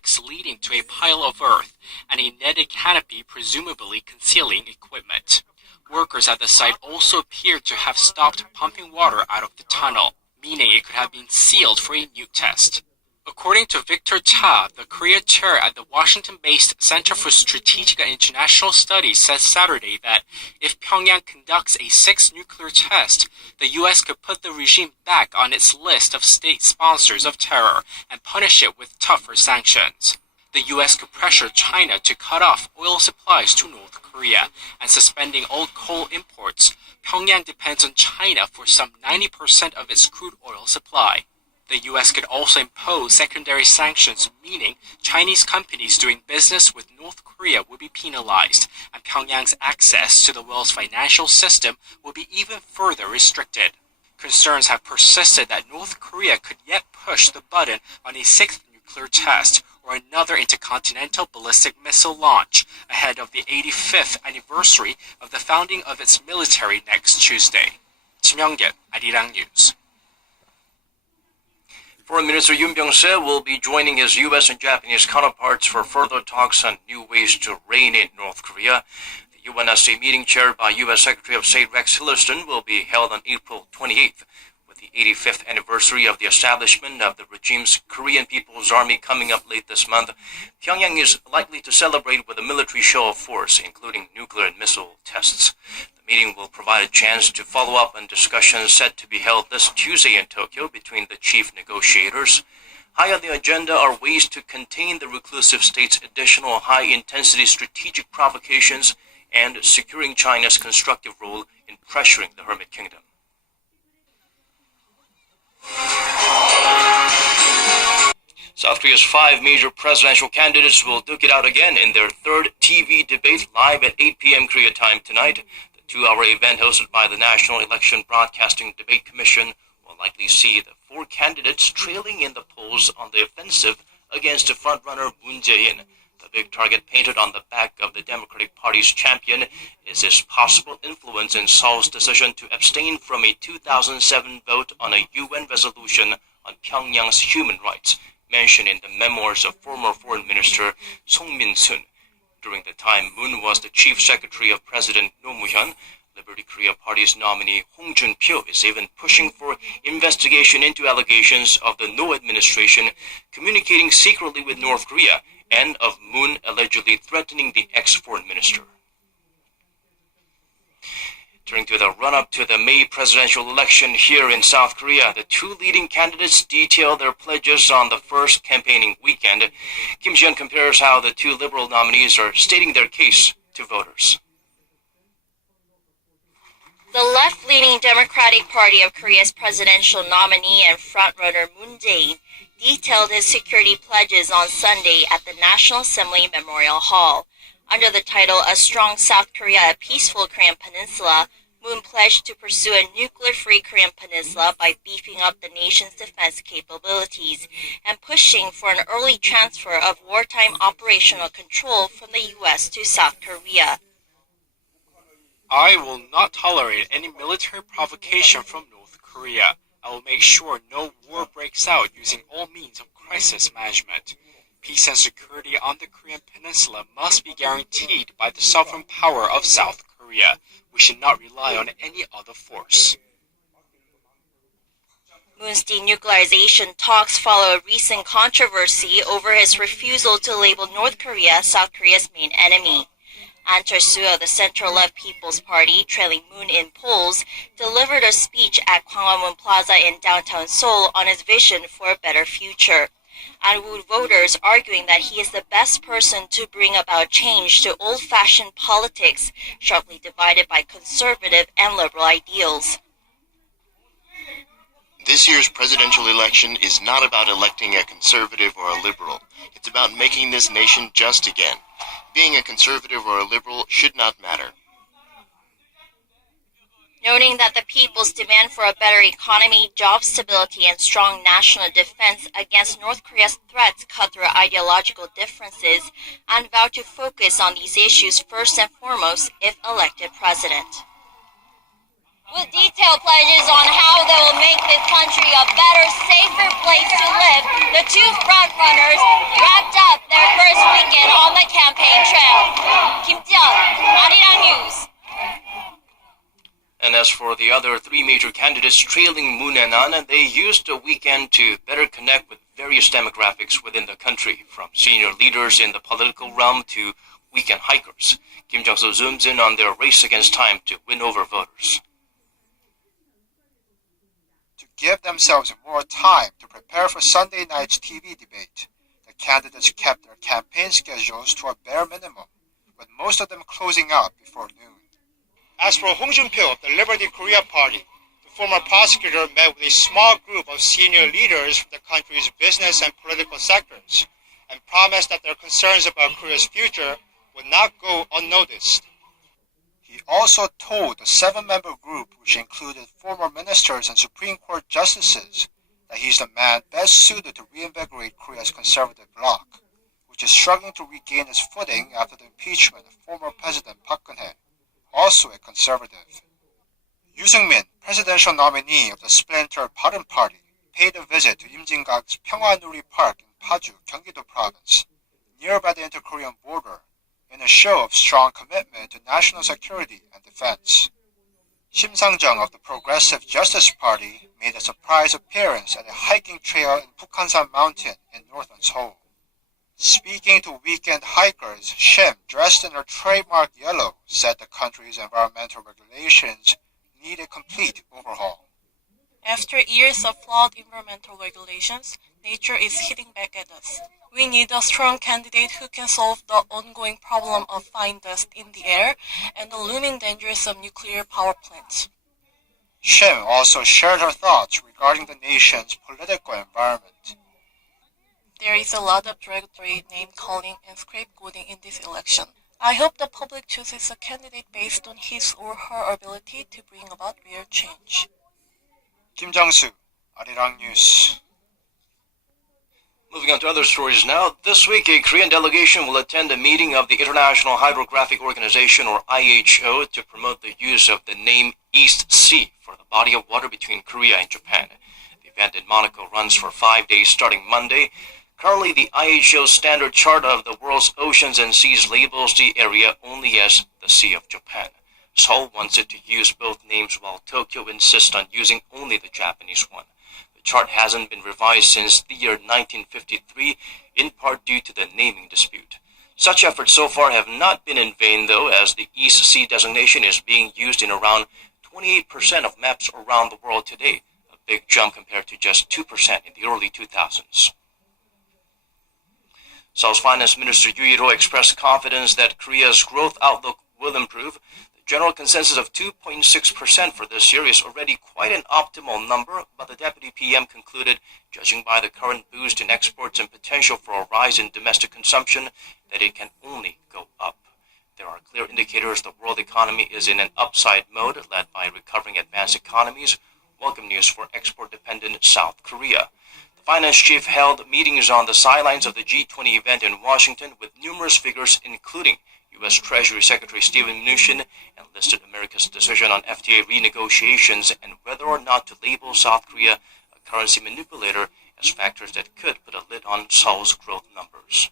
tracks leading to a pile of earth and a netted canopy presumably concealing equipment. Workers at the site also appeared to have stopped pumping water out of the tunnel, meaning it could have been sealed for a new test. According to Victor Cha, the Korea chair at the Washington-based Center for Strategic and International Studies, said Saturday that if Pyongyang conducts a sixth nuclear test, the U.S. could put the regime back on its list of state sponsors of terror and punish it with tougher sanctions. The U.S. could pressure China to cut off oil supplies to North Korea, and suspending all coal imports. Pyongyang depends on China for some 90% of its crude oil supply. The U.S. could also impose secondary sanctions, meaning Chinese companies doing business with North Korea will be penalized, and Pyongyang's access to the world's financial system will be even further restricted. Concerns have persisted that North Korea could yet push the button on a sixth nuclear test or another intercontinental ballistic missile launch ahead of the 85th anniversary of the founding of its military next Tuesday. 김영길, Arirang News. Foreign Minister Yoon Byung-se will be joining his U.S. and Japanese counterparts for further talks on new ways to rein in North Korea. The UNSC meeting chaired by U.S. Secretary of State Rex Tillerson will be held on April 28th. With the 85th anniversary of the establishment of the regime's Korean People's Army coming up late this month, Pyongyang is likely to celebrate with a military show of force, including nuclear and missile tests. The meeting will provide a chance to follow up on discussions set to be held this Tuesday in Tokyo between the chief negotiators. High on the agenda are ways to contain the reclusive state's additional high-intensity strategic provocations and securing China's constructive role in pressuring the Hermit Kingdom. South Korea's 5 major presidential candidates will duke it out again in their third TV debate live at 8 p.m. Korea time tonight. The 2-hour event hosted by the National Election Broadcasting Debate Commission will likely see the 4 candidates trailing in the polls on the offensive against the frontrunner Moon Jae-in. The big target painted on the back of the Democratic Party's champion is his possible influence in Seoul's decision to abstain from a 2007 vote on a UN resolution on Pyongyang's human rights, mentioned in the memoirs of former Foreign Minister Song Min-sun. During the time Moon was the chief secretary of President Roh Moo-hyun, Liberty Korea Party's nominee Hong Jun-pyo is even pushing for investigation into allegations of the No administration communicating secretly with North Korea and of Moon allegedly threatening the ex-foreign minister. Turning to the run-up to the May presidential election here in South Korea, the 2 leading candidates detail their pledges on the first campaigning weekend. Kim Ji-yeon compares how the 2 liberal nominees are stating their case to voters. The left-leaning Democratic Party of Korea's presidential nominee and frontrunner Moon Jae-in detailed his security pledges on Sunday at the National Assembly Memorial Hall. Under the title A Strong South Korea, a Peaceful Korean Peninsula, Moon pledged to pursue a nuclear-free Korean peninsula by beefing up the nation's defense capabilities and pushing for an early transfer of wartime operational control from the U.S. to South Korea. I will not tolerate any military provocation from North Korea. I will make sure no war breaks out using all means of crisis management. Peace and security on the Korean peninsula must be guaranteed by the sovereign power of South Korea. We should not rely on any other force. Moon's denuclearization talks follow a recent controversy over his refusal to label North Korea South Korea's main enemy. Ahn Cheol-soo of the Central-Left People's Party, trailing Moon in polls, delivered a speech at Gwanghwamun Plaza in downtown Seoul on his vision for a better future, and wooed voters, arguing that he is the best person to bring about change to old-fashioned politics, sharply divided by conservative and liberal ideals. This year's presidential election is not about electing a conservative or a liberal. It's about making this nation just again. Being a conservative or a liberal should not matter. Noting that the people's demand for a better economy, job stability, and strong national defense against North Korea's threats cut through ideological differences, and vowed to focus on these issues first and foremost if elected president. With detailed pledges on how they will make this country a better, safer place to live, the 2 frontrunners wrapped up the other three major candidates trailing Moon and An, they used the weekend to better connect with various demographics within the country, from senior leaders in the political realm to weekend hikers. Kim Jong-soo zooms in on their race against time to win over voters. To give themselves more time to prepare for Sunday night's TV debate, the candidates kept their campaign schedules to a bare minimum, with most of them closing out before noon. As for Hong Jun-pyo of the Liberty Korea Party, the former prosecutor met with a small group of senior leaders from the country's business and political sectors and promised that their concerns about Korea's future would not go unnoticed. He also told the 7-member group, which included former ministers and Supreme Court justices, that he's the man best suited to reinvigorate Korea's conservative bloc, which is struggling to regain its footing after the impeachment of former President Park Geun-hye, also a conservative. Yoo Seung-min, presidential nominee of the splintered Bareun Party, paid a visit to Imjin-gak's Pyeongwon-uri Park in Paju, Gyeonggi-do Province, nearby the inter-Korean border, in a show of strong commitment to national security and defense. Shim Sang-jung of the Progressive Justice Party made a surprise appearance at a hiking trail in Bukhansan Mountain in northern Seoul. Speaking to weekend hikers, Shim, dressed in her trademark yellow, said the country's environmental regulations need a complete overhaul. After years of flawed environmental regulations, nature is hitting back at us. We need a strong candidate who can solve the ongoing problem of fine dust in the air and the looming dangers of nuclear power plants. Shim also shared her thoughts regarding the nation's political environment. There is a lot of derogatory name-calling and scapegoating in this election. I hope the public chooses a candidate based on his or her ability to bring about real change. Kim Jong-soo, Arirang News. Moving on to other stories now. This week, a Korean delegation will attend a meeting of the International Hydrographic Organization, or IHO, to promote the use of the name East Sea for the body of water between Korea and Japan. The event in Monaco runs for 5 days starting Monday. Currently, the IHO standard chart of the world's oceans and seas labels the area only as the Sea of Japan. Seoul wants it to use both names, while Tokyo insists on using only the Japanese one. The chart hasn't been revised since the year 1953, in part due to the naming dispute. Such efforts so far have not been in vain, though, as the East Sea designation is being used in around 28% of maps around the world today, a big jump compared to just 2% in the early 2000s. Seoul's Finance Minister Yoo Il-ho expressed confidence that Korea's growth outlook will improve. The general consensus of 2.6% for this year is already quite an optimal number, but the Deputy PM concluded, judging by the current boost in exports and potential for a rise in domestic consumption, that it can only go up. There are clear indicators the world economy is in an upside mode, led by recovering advanced economies. Welcome news for export-dependent South Korea. The finance chief held meetings on the sidelines of the G20 event in Washington with numerous figures, including U.S. Treasury Secretary Steven Mnuchin, and listed America's decision on FTA renegotiations and whether or not to label South Korea a currency manipulator as factors that could put a lid on Seoul's growth numbers.